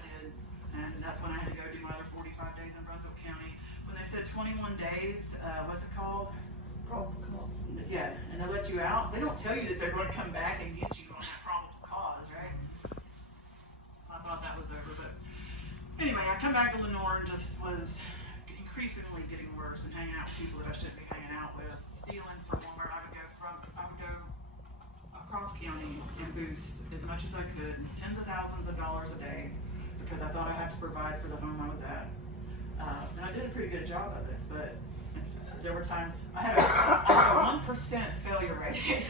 did. And that's when I had to go do my other 45 days in Brunswick County. When they said 21 days, what's it called? Probable cause. Yeah, and they let you out. They don't tell you that they're going to come back and get you on that probable cause, right? So I thought that was over, but anyway, I come back to Lenore and just was increasingly getting worse and hanging out with people that I shouldn't be hanging out with, stealing from Walmart. I would go across county and boost as much as I could, tens of thousands of dollars a day, because I thought I had to provide for the home I was at. And I did a pretty good job of it, but there were times I had a 1% failure rate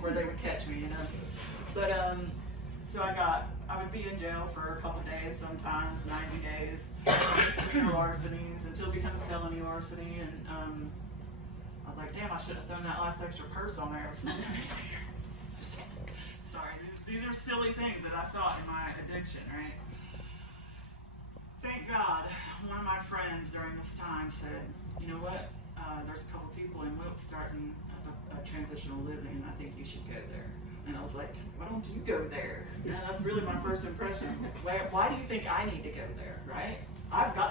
where they would catch me, you know. But so I would be in jail for a couple of days, sometimes 90 days, misdemeanor larcenies until it became a felony larceny. And I was like, damn, I should have thrown that last extra purse on there. Sorry, these are silly things that I thought in my addiction, right? Thank God, one of my friends during this time said, you know what, there's a couple people in Wilkes starting a transitional living, and I think you should go there. And I was like, why don't you go there? And that's really my first impression. Why do you think I need to go there, right?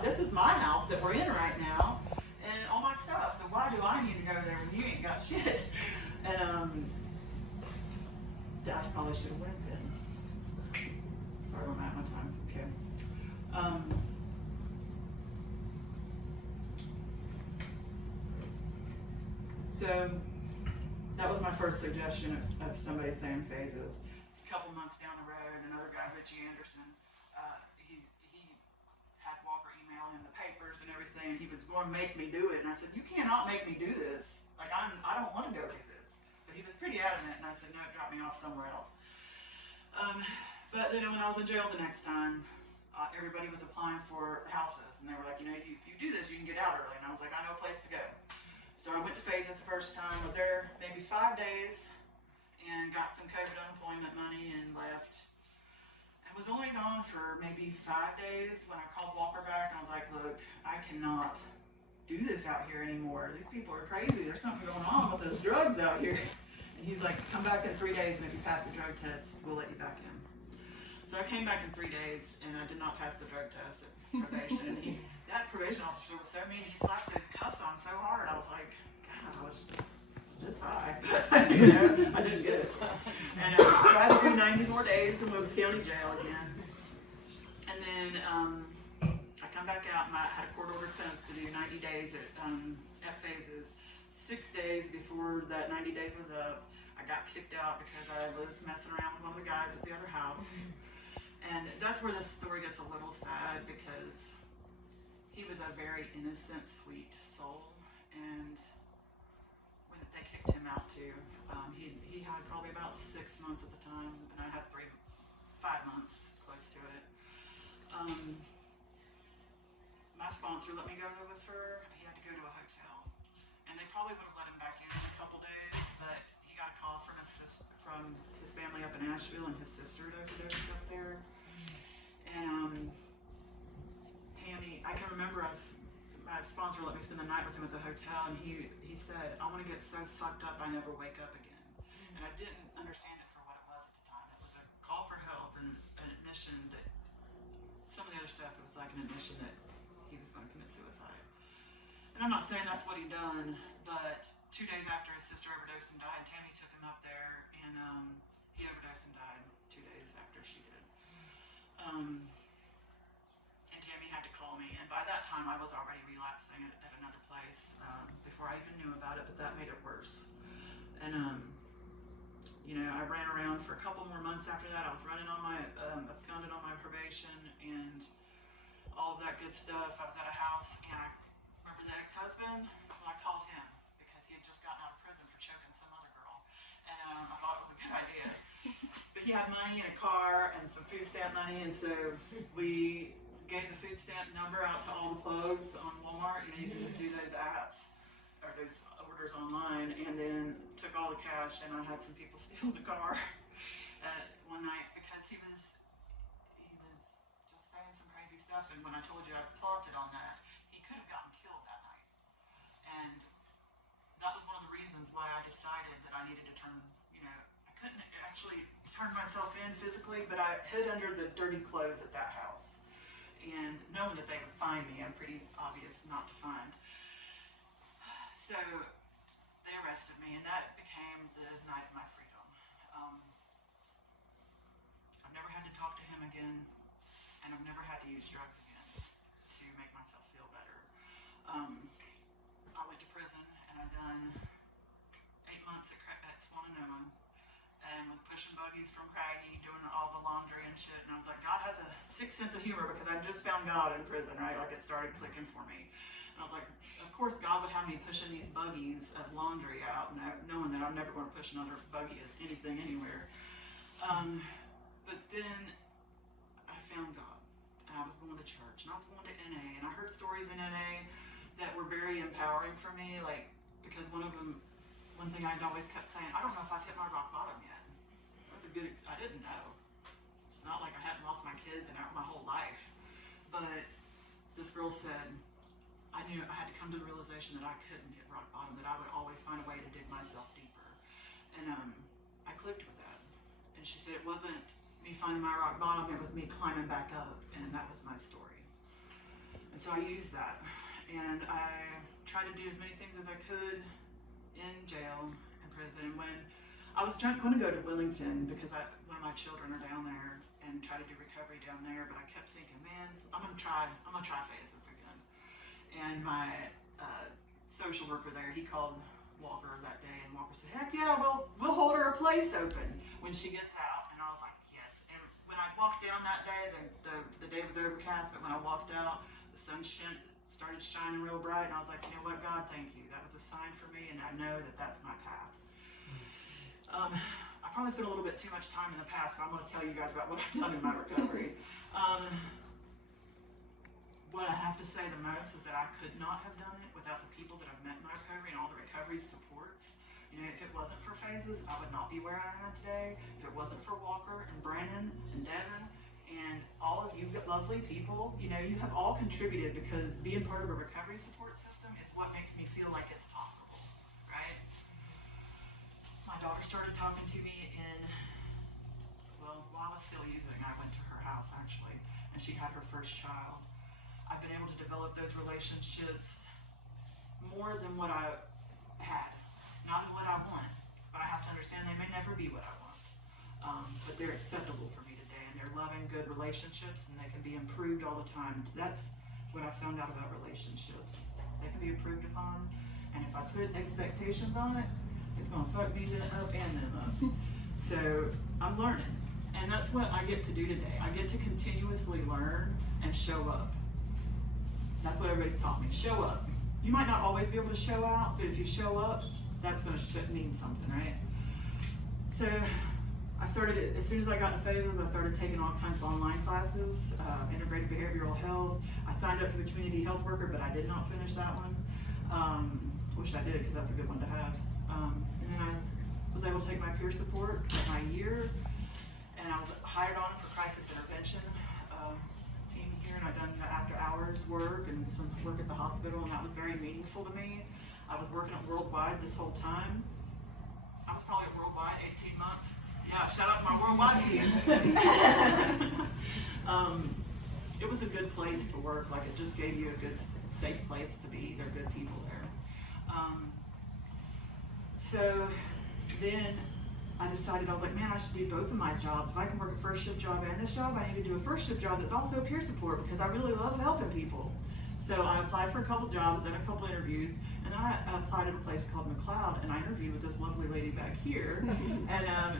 This is my house that we're in right now, and all my stuff, so why do I need to go there when you ain't got shit? And I probably should have went then. Sorry, I'm at my time. Okay. So that was my first suggestion of somebody saying phases. It's a couple months down the road, another guy, Richie Anderson, he had Walker email him the papers and everything, and he was going to make me do it. And I said, you cannot make me do this. Like, I don't want to go do this. But he was pretty adamant, and I said, no, drop me off somewhere else. But then when I was in jail the next time, everybody was applying for houses, and they were like, you know, if you do this, you can get out early. And I was like, I know a place to go. So I went to phases the first time, was there maybe 5 days, and got some COVID unemployment money and left. I was only gone for maybe 5 days when I called Walker back, and I was like, look, I cannot do this out here anymore. These people are crazy. There's something going on with those drugs out here. And he's like, come back in 3 days, and if you pass the drug test, we'll let you back in. So I came back in 3 days, and I did not pass the drug test at probation. And that probation officer was so mean. He slapped those cuffs on so hard. I was like, God, I was just high. You know, I didn't get it. And so I had to do 90 more days in Wilkes County Jail again. And then I come back out, and I had a court-ordered sentence to do 90 days at phases. 6 days before that 90 days was up, I got kicked out because I was messing around with one of the guys at the other house. And that's where this story gets a little sad, because he was a very innocent, sweet soul. And when they kicked him out too, he had probably about 6 months at the time, and I had 5 months close to it. My sponsor let me go there with her. He had to go to a hotel, and they probably would have let him back in a couple days, but he got a call from his family up in Asheville, and his sister had overdosed up there. And Tammy, I can remember my sponsor let me spend the night with him at the hotel, and he said, I want to get so fucked up I never wake up again. And I didn't understand it for what it was at the time. It was a call for help and an admission that some of the other stuff, it was like an admission that he was going to commit suicide. And I'm not saying that's what he done, but 2 days after his sister overdosed and died, Tammy took him up there, and he overdosed and died 2 days after she did. And Tammy had to call me, and by that time I was already relapsing at another place before I even knew about it, but that made it worse. And you know, I ran around for a couple more months after that. I was running on my absconded on my probation and all of that good stuff. I was at a house, and I remember the ex-husband. Well, I called him because he had just gotten out of prison I thought it was a good idea. But he had money and a car and some food stamp money, and so we gave the food stamp number out to all the clothes on Walmart. You know, you can just do those apps or those orders online, and then took all the cash, and I had some people steal the car one night because he was just saying some crazy stuff, and when I told you I plotted on that, he could have gotten killed that night. And that was one of the reasons why I decided that I needed to turn, I couldn't actually turn myself in physically, but I hid under the dirty clothes at that house. And knowing that they would find me, I'm pretty obvious not to find. So they arrested me, and that became the night of my freedom. I've never had to talk to him again, and I've never had to use drugs again to make myself feel better. I went to prison, and I've done 8 months at Swananoa, and was pushing buggies from Craggy, doing all the laundry and shit. And I was like, God has a sixth sense of humor, because I just found God in prison, right? Like, it started clicking for me. And I was like, of course God would have me pushing these buggies of laundry out, and knowing that I'm never going to push another buggy of anything anywhere. But then I found God, and I was going to church, and I was going to NA, and I heard stories in NA that were very empowering for me, like, because one thing I'd always kept saying, I don't know if I've hit my rock bottom yet. That's a good, I didn't know. It's not like I hadn't lost my kids and my whole life. But this girl said, I knew I had to come to the realization that I couldn't hit rock bottom, that I would always find a way to dig myself deeper. And I clicked with that. And she said it wasn't me finding my rock bottom, it was me climbing back up, and that was my story. And so I used that. And I tried to do as many things as I could in jail and prison. When I was going to go to Wellington, because one of my children are down there, and try to do recovery down there, but I kept thinking, man, I'm gonna try phases again. And my social worker there, he called Walker that day, and Walker said, heck yeah, we'll hold her a place open when she gets out. And I was like, yes. And when I walked down that day, the day was overcast, but when I walked out, the sun started shining real bright, and I was like, you know what, God, thank you. That was a sign for me, and I know that that's my path. I probably spent a little bit too much time in the past, but I'm going to tell you guys about what I've done in my recovery. What I have to say the most is that I could not have done it without the people that I've met in my recovery and all the recovery supports. You know, if it wasn't for phases, I would not be where I am today. If it wasn't for Walker and Brandon and Devin and all of you lovely people, you know, you have all contributed, because being part of a recovery support system is what makes me feel like it's possible, right? My daughter started talking to me while I was still using. I went to her house, actually, and she had her first child. I've been able to develop those relationships more than what I had. Not what I want, but I have to understand they may never be what I want. But they're acceptable for me today, and they're loving, good relationships, and they can be improved all the time. So that's what I found out about relationships. They can be improved upon, and if I put expectations on it, it's going to fuck me up and them up. So I'm learning, and that's what I get to do today. I get to continuously learn and show up. That's what everybody's taught me. Show up. You might not always be able to show out, but if you show up, that's going to mean something, right? So I started, as soon as I got to phases, I started taking all kinds of online classes, integrated behavioral health. I signed up for the community health worker, but I did not finish that one. Wish I did, because that's a good one to have. And then I was able to take my peer support my year, and I was hired on for crisis intervention team here, and I've done the after hours work and some work at the hospital, and that was very meaningful to me. I was working at Worldwide this whole time. I was probably at Worldwide 18 months. Yeah, shout out to my Worldwide team. It was a good place to work. Like, it just gave you a good, safe place to be. There are good people there. So then I decided, I was like, man, I should do both of my jobs. If I can work a first shift job and this job, I need to do a first shift job that's also peer support, because I really love helping people. So I applied for a couple jobs, done a couple interviews, and then I applied at a place called McLeod, and I interviewed with this lovely lady back here. And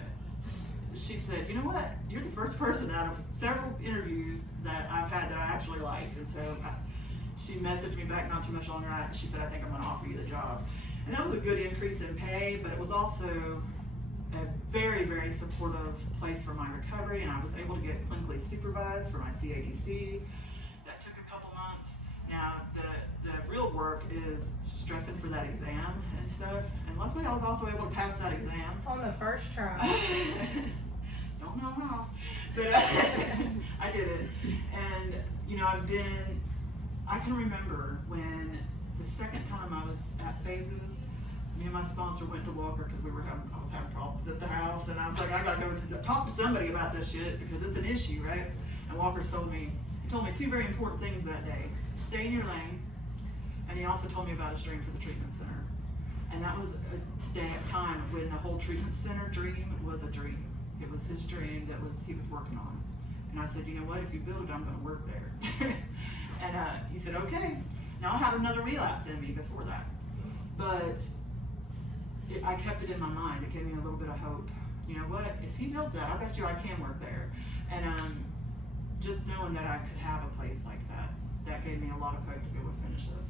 she said, you know what, you're the first person out of several interviews that I've had that I actually liked. And so she messaged me back not too much longer. She said, I think I'm going to offer you the job. And that was a good increase in pay, but it was also a very, very supportive place for my recovery, and I was able to get clinically supervised for my CADC. That took a couple months. Now, the real work is stressing for that exam and stuff, and luckily I was also able to pass that exam. On the first try. Don't know how, but I did it. And, you know, I can remember when the second time I was at Phases, me and my sponsor went to Walker because I was having problems at the house, and I was like, I gotta go to talk to somebody about this shit because it's an issue, right? And Walker told me two very important things that day: stay in your lane, and he also told me about his dream for the treatment center. And that was a time when the whole treatment center dream was a dream. It was his dream that he was working on. And I said, you know what? If you build it, I'm going to work there. And he said, okay. Now I had another relapse in me before that, but I kept it in my mind. It gave me a little bit of hope. You know what? If he built that, I bet you I can work there. And just knowing that I could have a place like that gave me a lot of hope to be able to finish this.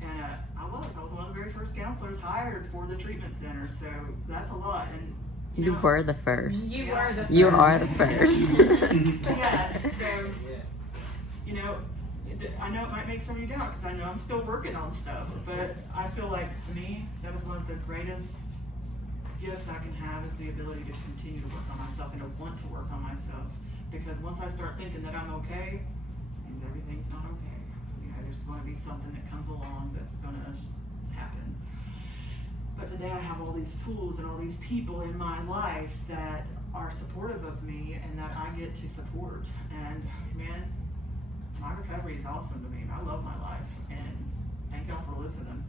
And I was one of the very first counselors hired for the treatment center, so that's a lot. And You were the first. You were the first. You are the first. yeah, so, you know, I know it might make some of you doubt because I know I'm still working on stuff, but I feel like to me, that was one of the greatest gifts I can have is the ability to continue to work on myself and to want to work on myself. Because once I start thinking that I'm okay, it means everything's not okay. You know, there's going to be something that comes along that's going to happen. But today I have all these tools and all these people in my life that are supportive of me and that I get to support. And man, my recovery is awesome to me. I love my life, and thank y'all for listening.